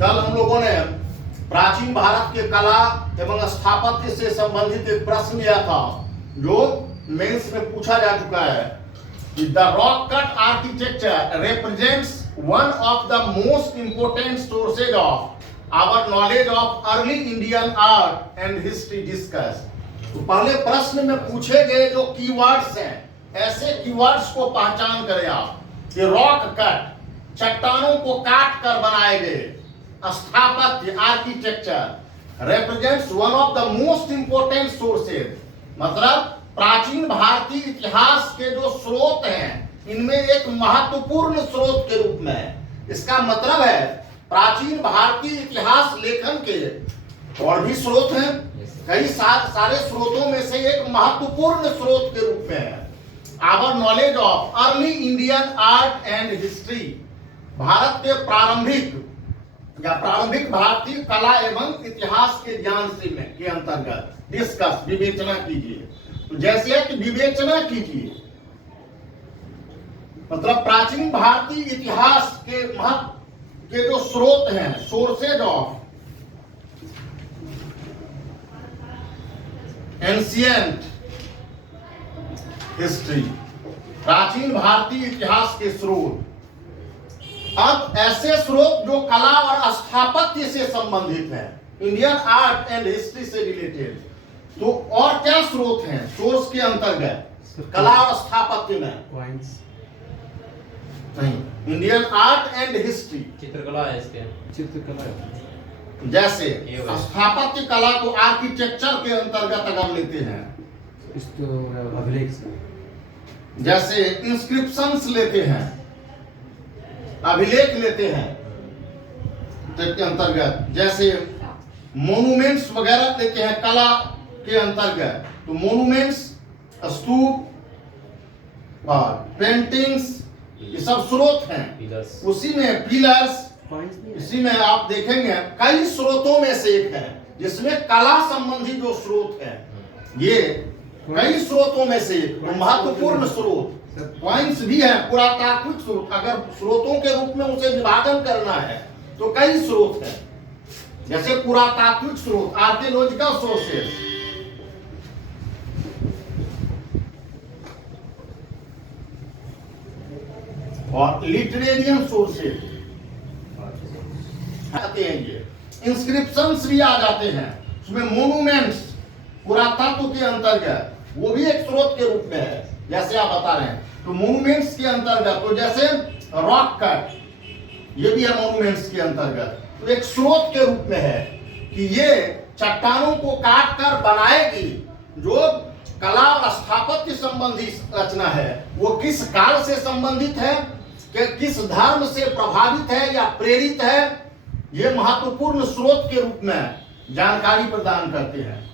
कल हम लोगों ने प्राचीन भारत के कला एवं स्थापत्य से संबंधित एक प्रश्न लिया था जो मेंस में पूछा जा चुका है कि the rock cut architecture represents one of the most important sources of our knowledge of early Indian art and history discuss. तो पहले प्रश्न में पूछे गए जो कीवर्ड्स हैं, ऐसे कीवर्ड्स को पहचान करें आप कि रॉक कट, चट्टानों को काट कर बनाए गए, स्थापत्य architecture represents one of the most important sources, मतलब प्राचीन भारतीय इतिहास के जो स्रोत हैं इनमें एक महत्वपूर्ण स्रोत के रूप में है। इसका मतलब है प्राचीन भारतीय इतिहास लेखन के और भी स्रोत हैं, कई सारे स्रोतों में से एक महत्वपूर्ण स्रोत के रूप में है our knowledge of early Indian art and history, Bharat के प्रारंभिक भारतीय कला एवं इतिहास के ज्ञान से में के अंतर्गत डिस्कस विवेचना कीजिए। तो जैसे है कि विवेचना कीजिए मतलब प्राचीन भारतीय इतिहास के महत्व के जो स्रोत हैं, सोर्सेज ऑफ एंशिएंट हिस्ट्री, प्राचीन भारतीय इतिहास के स्रोत। अब ऐसे स्रोत जो कला और स्थापत्य से संबंधित है, इंडियन आर्ट एंड हिस्ट्री से रिलेटेड, तो और क्या स्रोत हैं सोर्स के अंतर्गत कला और स्थापत्य में? नहीं, इंडियन आर्ट एंड हिस्ट्री, चित्रकला है इसके, चित्रकला है। जैसे स्थापत्य कला को आर्किटेक्चर के अंतर्गत अगर लेते हैं, अभिलेख, जैसे इंस्क्रिप्शंस लेते हैं, अभिलेख लेते हैं के अंतर्गत, जैसे मोन्यूमेंट्स वगैरह लेते हैं कला के अंतर्गत, तो मोन्यूमेंट्स, स्तूप और पेंटिंग्स ये सब स्रोत हैं। उसी में पिलर्स, इसी में आप देखेंगे कई स्रोतों में से एक है जिसमें कला संबंधी जो स्रोत है, ये कई स्रोतों में से एक महत्वपूर्ण स्रोत। पॉइंट्स भी है, पुरातात्विक स्रोत, अगर स्रोतों के रूप में उसे विभाजन करना है तो कई स्रोत है, जैसे पुरातात्विक स्रोत, आर्कियोलॉजिकल सोर्सेज, और लिटरेरियन सोर्सेज आते हैं। ये इंस्क्रिप्शंस भी आ जाते हैं, उसमें मोन्यूमेंट्स पुरातत्व के अंतर्गत, वो भी एक स्रोत के रूप में है जैसे आप बता रहे हैं। तो मोन्यूमेंट्स के अंतर्गत, तो जैसे रॉक कट, ये भी है मोन्यूमेंट्स के अंतर्गत, तो एक स्रोत के रूप में है कि ये चट्टानों को काट कर बनाएगी। जो कला और स्थापत्य संबंधी रचना है वो किस काल से संबंधित है, कि किस धर्म से प्रभावित है या प्रेरित है, ये महत्वपूर्ण स्रोत के रूप में जानकारी प्रदान करते हैं।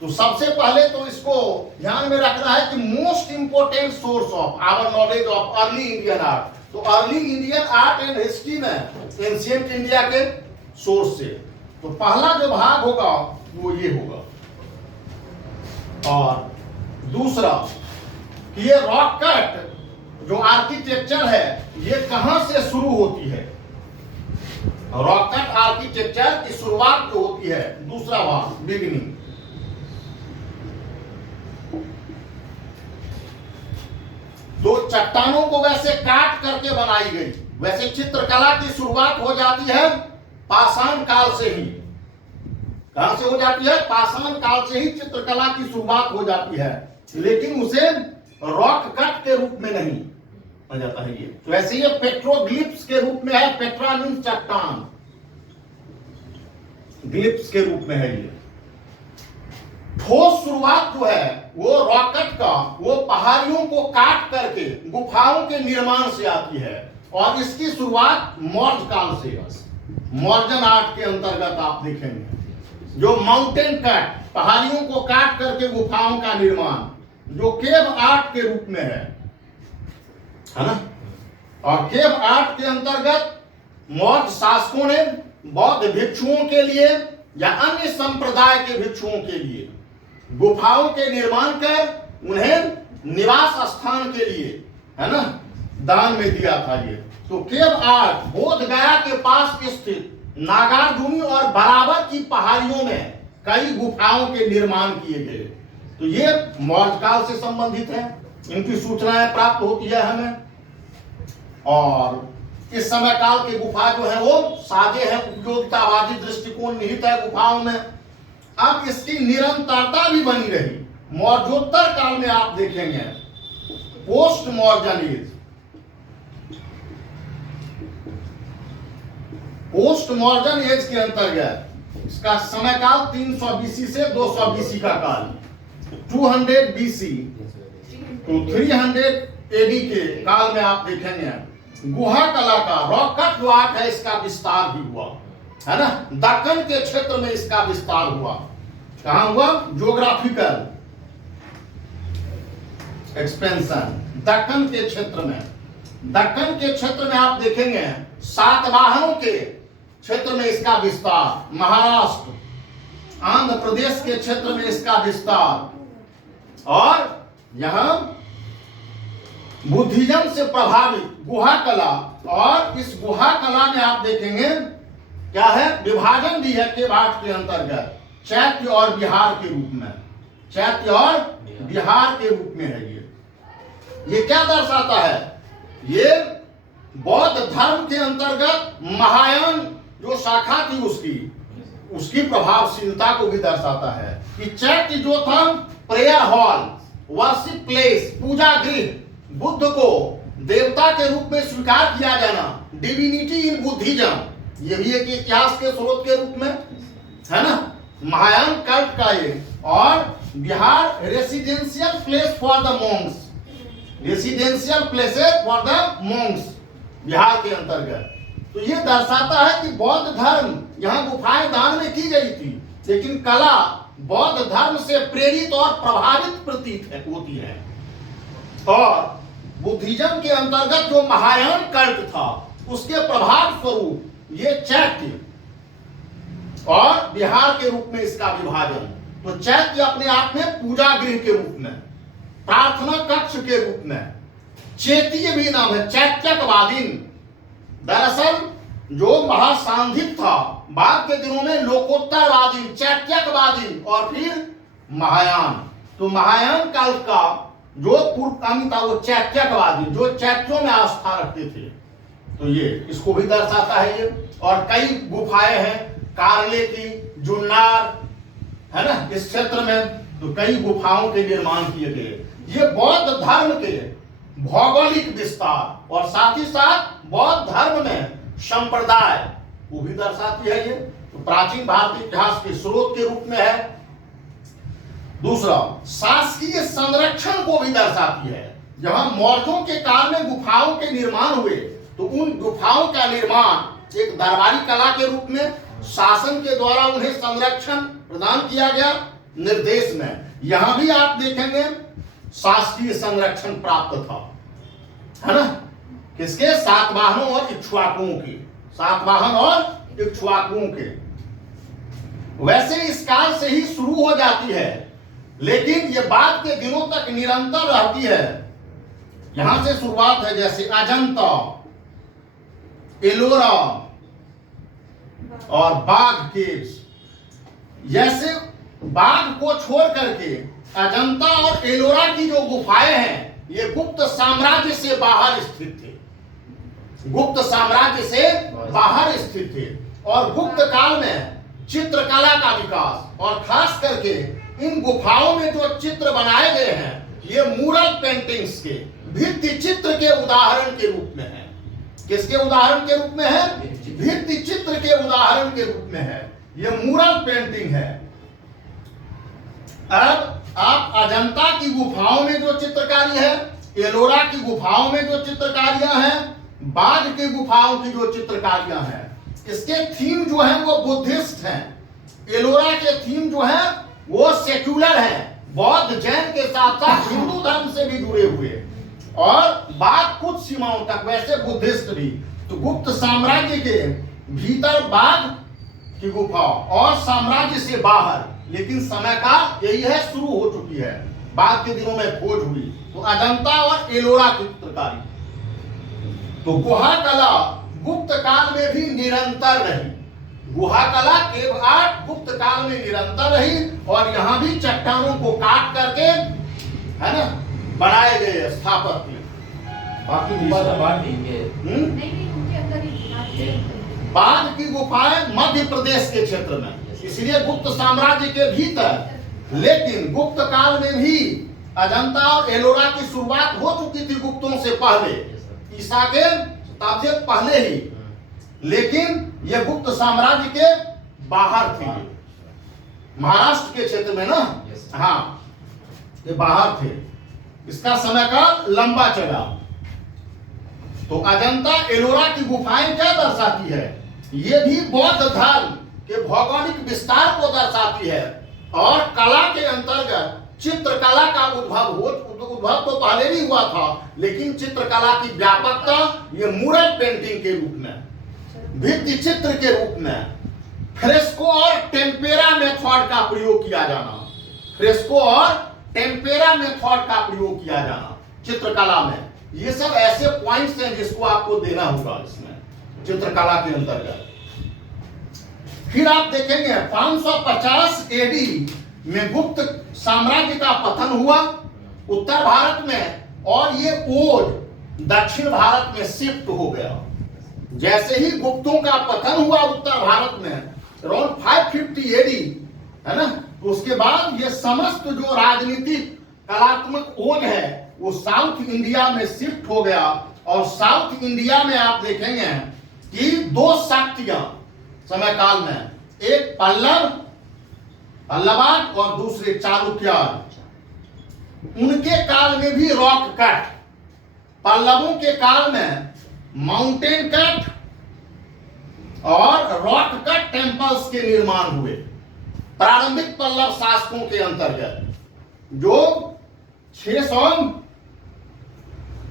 तो सबसे पहले तो इसको ध्यान में रखना है कि most important source of our knowledge of early Indian art, तो early Indian art and history में एंशिएंट इंडिया के सोर्स से, तो पहला जो भाग होगा वो ये होगा। और दूसरा कि ये रॉक कट जो आर्किटेक्चर है ये कहां से शुरू होती है, रॉक कट आर्किटेक्चर की शुरुआत जो होती है, दूसरा भाग बिगिनिंग। तो चट्टानों को वैसे काट करके बनाई गई, वैसे चित्रकला की शुरुआत हो जाती है पाषाण काल से ही। कहां से हो जाती है? पाषाण काल से ही चित्रकला की शुरुआत हो जाती है, लेकिन उसे रॉक कट के रूप में नहीं आ जाता है ये। तो ऐसे ये पेट्रोग्लिप्स के रूप में है, पेट्रा मीन्स चट्टान, ग्लिप्स के रूप में है ये। ठोस शुरुआत जो है वो रॉकेट का, वो पहाड़ियों को काट करके गुफाओं के निर्माण से आती है, और इसकी शुरुआत मौर्य काल से, मॉडर्न आर्ट के अंतर्गत आप देखेंगे जो माउंटेन कट, पहाड़ियों को काट करके गुफाओं का निर्माण, जो केव आर्ट के रूप में है ना। और केव आर्ट के अंतर्गत मौर्य शासकों ने बौद्ध भिक्षुओं के लिए या अन्य संप्रदाय के भिक्षुओं के लिए गुफाओं के निर्माण कर उन्हें निवास स्थान के लिए, है ना, दान में दिया था ये। तो केव आर्ट बोध गया के पास स्थित नागार्जुनी और बराबर की पहाड़ियों में कई गुफाओं के निर्माण किए गए। तो ये मौर्य काल से संबंधित है, इनकी सूचनाएं प्राप्त होती है हमें। और इस समय काल के गुफा जो है वो सादे हैं, उपयोगितावादी दृष्टिकोण निहित है गुफाओं में। अब इसकी निरंतरता भी बनी रही। मौर्योत्तर काल में आप देखेंगे post modern age, post modern age के अंतर्गत इसका समय काल 300 बीसी से 200 बीसी का काल, 200 बीसी तो 300 एडी के काल में आप देखेंगे गुहा कला का रॉक कट जो आर्ट है इसका विस्तार भी हुआ है ना। दक्कन के क्षेत्र में इसका विस्तार हुआ। कहां हुआ? ज्योग्राफिकल एक्सपेंशन दक्कन के क्षेत्र में। दक्कन के क्षेत्र में आप देखेंगे सातवाहनों के क्षेत्र में इसका विस्तार, महाराष्ट्र आंध्र प्रदेश के क्षेत्र में इसका विस्तार, और यहां बुद्धिज्म से प्रभावित गुहा कला। और इस गुहा कला में आप देखेंगे क्या है, विभाजन भी है के भाट के अंतर्गत चैत्य और बिहार के रूप में, चैत्य और बिहार के रूप में है। ये क्या दर्शाता है? ये बौद्ध धर्म के अंतर्गत महायान जो शाखा थी उसकी प्रभावशीलता को भी दर्शाता है कि चैत्य जो था प्रेयर हॉल, वर्शिप प्लेस, पूजा गृह, बुद्ध को देवता के रूप में स्वीकार किया जाना, डिविनिटी इन बुद्धिज्म, ये भी एक इतिहास के स्रोत के रूप में है ना, महायान कल्ट का ये। और Bihar residential place for the Monks, residential places for the Monks Bihar के अंतर्गत। तो ये दर्शाता है कि बौद्ध धर्म यहाँ गुफाएं दान में की गई थी, लेकिन कला बौद्ध धर्म से प्रेरित और प्रभावित प्रतीत होती है। और बुद्धिज्म के अंतर्गत जो महायान कल्ट था उसके प्रभाव स्वरूप ये चैत्य और बिहार के रूप में इसका विभाजन। तो चैत्य अपने आप में पूजा गृह के रूप में, प्रार्थना कक्ष के रूप में, चैतीय भी नाम है, चैत्यकवादीन। दरअसल जो महासांधिक था बाद के दिनों में लोकोत्तरवादी, चैत्यकवादी और फिर महायान। तो महायान काल का जो पूर्वगामी था वो चैत्यकवादी, जो चैत्यों में आस्था रखते थे। तो ये इसको भी दर्शाता है ये। और कई गुफाएं हैं कारले की, जुन्नार है ना इस क्षेत्र में, तो कई गुफाओं के निर्माण किए गए। ये बौद्ध धर्म के भौगोलिक विस्तार और साथ ही साथ बौद्ध धर्म में संप्रदाय वो भी दर्शाती है ये। तो प्राचीन भारतीय इतिहास के स्रोत के रूप में है। दूसरा, शासकीय संरक्षण को भी दर्शाती है। जहां मौर्यों के काल में गुफाओं के निर्माण हुए तो उन गुफाओं का निर्माण एक दरबारी कला के रूप में शासन के द्वारा उन्हें संरक्षण प्रदान किया गया निर्देश में। यहां भी आप देखेंगे शासकीय संरक्षण प्राप्त था, है ना, किसके? सातवाहनों और इक्ष्वाकुओं के, सातवाहन और इक्ष्वाकुओं के। वैसे इस काल से ही शुरू हो जाती है, लेकिन ये बाद के दिनों तक निरंतर रहती है। यहां से शुरुआत है, जैसे अजंता, एलोरा और बाघ केव्स। जैसे बाघ को छोड़ करके अजंता और एलोरा की जो गुफाएं हैं ये गुप्त साम्राज्य से बाहर स्थित थे, गुप्त साम्राज्य से बाहर स्थित थे। और गुप्त काल में चित्रकला का विकास, और खास करके इन गुफाओं में जो चित्र बनाए गए हैं ये मूरल पेंटिंग्स के, भित्ति चित्र के उदाहरण के रूप में है। किसके उदाहरण के रूप में है? भित्ति चित्र के उदाहरण के रूप में है। ये मूरल पेंटिंग है। अब आप अजंता की गुफाओं में जो चित्रकारी है, एलोरा की गुफाओं में जो चित्रकारियां हैं, बाघ की गुफाओं की जो चित्रकारियां हैं, इसके थीम जो है वो बुद्धिस्ट हैं। एलोरा के थीम जो है वो सेक्युलर है, बौद्ध जैन के साथ साथ हिंदू धर्म से भी जुड़े हुए, और बाघ कुछ सीमाओं तक वैसे बुद्धिस्ट भी। तो गुप्त साम्राज्य के भीतर बाघ की गुफा और साम्राज्य से बाहर, लेकिन समय का यही है, शुरू हो चुकी है, बाद के दिनों में खोज हुई। तो अजंता और एलोरा की चित्रकारी। तो गुहा कला गुप्त काल में भी निरंतर रही, गुहा कला केव आर्ट गुप्त काल में निरंतर रही और यहाँ भी चट्टानों को काट करके, है ना, बनाए गए स्थापत्य। बाकी बाद की गुफाएं मध्य प्रदेश के क्षेत्र में, इसलिए गुप्त साम्राज्य के भीतर। लेकिन गुप्त काल में भी अजंता और एलोरा की शुरुआत हो चुकी थी गुप्तों से पहले, ईसा के तब से पहले ही, लेकिन यह गुप्त साम्राज्य के बाहर थी, महाराष्ट्र के क्षेत्र में ना, हाँ, ये बाहर थे। इसका समय काल लंबा चला। तो अजंता एलोरा की गुफाएं क्या दर्शाती है? ये भी बौद्ध धर्म के भौगोलिक विस्तार को दर्शाती है और कला के अंतर्गत चित्रकला का उद्भव तो पहले भी हुआ था, लेकिन चित्रकला की व्यापकता ये मुरल पेंटिंग के रूप में, भित्ति चित्र के रूप में, फ्रेस्को और टेम्पेरा मेथड का प्रयोग किया जाना, फ्रेस्को और टेम्पेरा मेथड का प्रयोग किया जाना चित्रकला में, ये सब ऐसे पॉइंट्स हैं जिसको आपको देना होगा इसमें चित्रकला के अंतर्गत। फिर आप देखेंगे 550 एडी में गुप्त साम्राज्य का पतन हुआ उत्तर भारत में, और ये ओज दक्षिण भारत में शिफ्ट हो गया। जैसे ही गुप्तों का पतन हुआ उत्तर भारत में अराउंड 550 एडी, है ना, तो उसके बाद ये समस्त जो राजनीतिक कलात्मक ओज है वो साउथ इंडिया में शिफ्ट हो गया। और साउथ इंडिया में आप देखेंगे कि दो शक्तियां समय काल में, एक पल्लवाद और दूसरे चालुक्य। उनके काल में भी रॉक कट, पल्लवों के काल में माउंटेन कट और रॉक कट टेम्पल्स के निर्माण हुए प्रारंभिक पल्लव शासकों के अंतर्गत, जो 600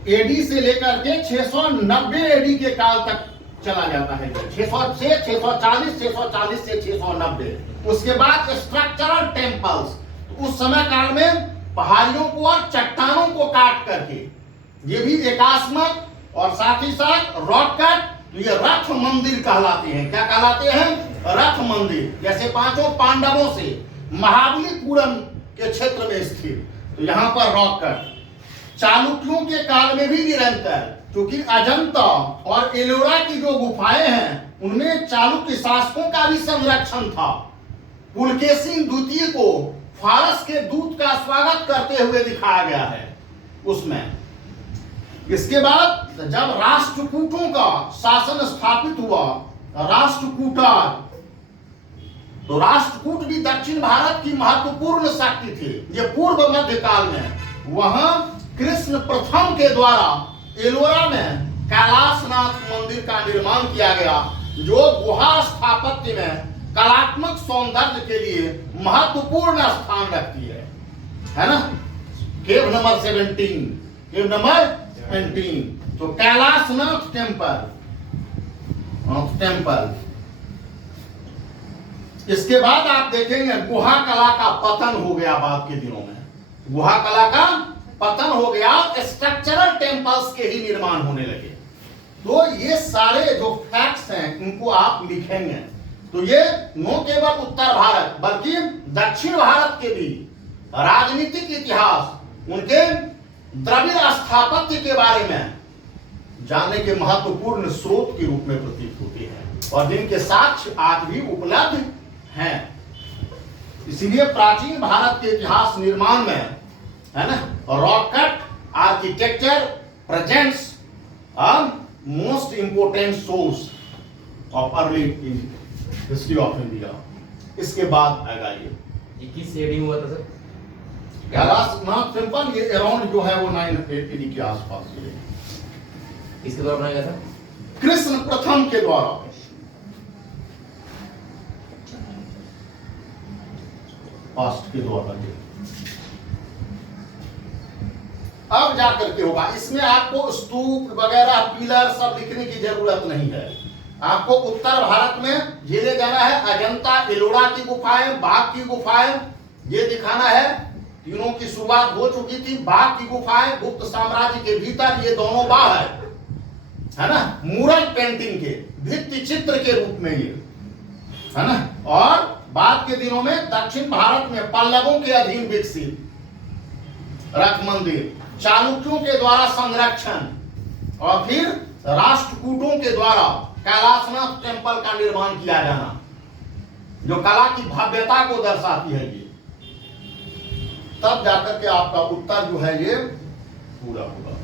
एडी से लेकर के 690 एडी के काल तक चला जाता है। 600 से 640, 640 से 690। उसके बाद स्ट्रक्चरल टेम्पल्स, उस समय काल में पहाड़ियों को और चट्टानों को काट करके, ये भी एकास्मक और साथ ही साथ रॉक कट, तो ये रथ मंदिर कहलाते हैं। क्या कहलाते हैं? रथ मंदिर। जैसे पांचों पांडवों से महाबलीपुरम के क्षेत्र में स्थित, तो यहां पर रॉक कट। चालुक्यों के काल में भी निरंतर, क्योंकि अजंता और एलोरा की जो गुफाएं हैं उनमें चालुक्य शासकों का भी संरक्षण था। पुलकेशिन द्वितीय को फारस के दूत का स्वागत करते हुए दिखाया गया है उसमें। इसके बाद जब राष्ट्रकूटों का शासन स्थापित हुआ, राष्ट्रकूटार, तो राष्ट्रकूट भी दक्षिण भारत की महत्वपूर्ण शक्ति थे। ये पूर्व मध्य काल में, वहां कृष्ण प्रथम के द्वारा एलोरा में कैलाशनाथ मंदिर का निर्माण किया गया, जो गुहा स्थापत्य में कलात्मक सौंदर्य के लिए महत्वपूर्ण स्थान रखती है ना। केव नंबर 17, केव नंबर 17, तो कैलाशनाथ टेम्पल। इसके बाद आप देखेंगे गुहा कला का पतन हो गया। बाद के दिनों में गुहा कला का पतन हो गया, स्ट्रक्चरल टेम्पल्स के ही निर्माण होने लगे। तो ये सारे जो फैक्ट्स हैं इनको आप लिखेंगे, तो ये न केवल उत्तर भारत बल्कि दक्षिण भारत के भी राजनीतिक इतिहास, उनके द्रविड़ स्थापत्य के बारे में जानने के महत्वपूर्ण स्रोत के रूप में प्रतीत होते हैं, और जिनके साक्ष्य आज भी उपलब्ध हैं। इसीलिए प्राचीन भारत के इतिहास निर्माण में, है ना, rock cut architecture presents most important source of early history of India. इसके बाद आएगा ये 21 एडी हुआ था सर। कैलाशनाथ टेम्पल, ये अराउंड जो है वो 980 एडी के आसपास है। इसके द्वारा बनाया गया था कृष्ण प्रथम के द्वारा। पास्ट के द्वारा अब जाकर के होगा। इसमें आपको स्तूप वगैरह पिलर सब लिखने की जरूरत नहीं है। आपको उत्तर भारत में ये ले जाना है अजंता एलोरा की गुफाएं, बाघ की गुफाएं, ये दिखाना है। तीनों की शुरुआत हो चुकी थी। बाघ की गुफाएं गुप्त साम्राज्य के भीतर, ये दोनों बाघ है ना, मुरल पेंटिंग के भित्ति चित्र के रूप में ये है ना। और बाद के दिनों में दक्षिण भारत में पल्लवों के अधीन विकसित रथ मंदिर, चालुक्यों के द्वारा संरक्षण और फिर राष्ट्रकूटों के द्वारा कैलाशनाथ टेम्पल का निर्माण किया जाना, जो कला की भव्यता को दर्शाती है। ये तब जाकर के आपका उत्तर जो है ये पूरा होगा।